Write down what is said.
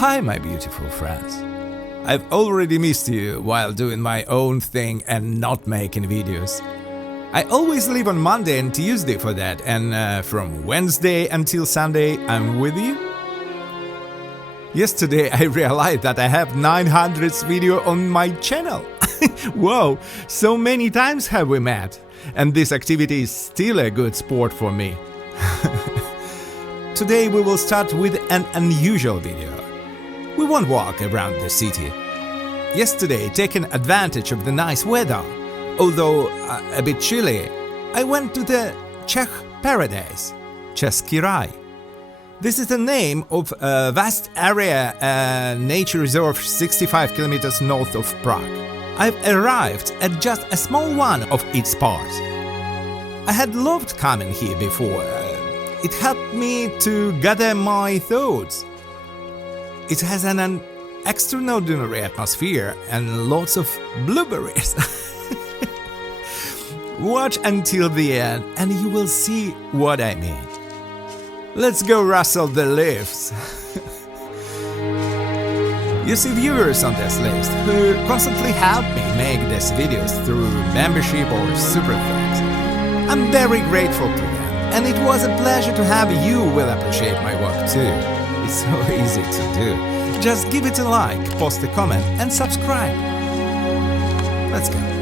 Hi, my beautiful friends. I've already missed you while doing my own thing and not making videos. I always leave on Monday and Tuesday for that, and from Wednesday until Sunday I'm with you. Yesterday I realized that I have 900 video on my channel. Whoa, so many times have we met, and this activity is still a good sport for me. Today we will start with an unusual video. We won't walk around the city. Yesterday, taking advantage of the nice weather, although a bit chilly, I went to the Czech paradise, Český Raj. This is the name of a vast area, nature reserve 65 kilometers north of Prague. I've arrived at just a small one of its parts. I had loved coming here before. It helped me to gather my thoughts. It has an extraordinary atmosphere and lots of blueberries. Watch until the end and you will see what I mean. Let's go rustle the leaves. You see viewers on this list who constantly help me make these videos through membership or super thanks. I'm very grateful to them, and it was a pleasure to have you will appreciate my work too. It's so easy to do. Just give it a like, post a comment and subscribe. Let's go.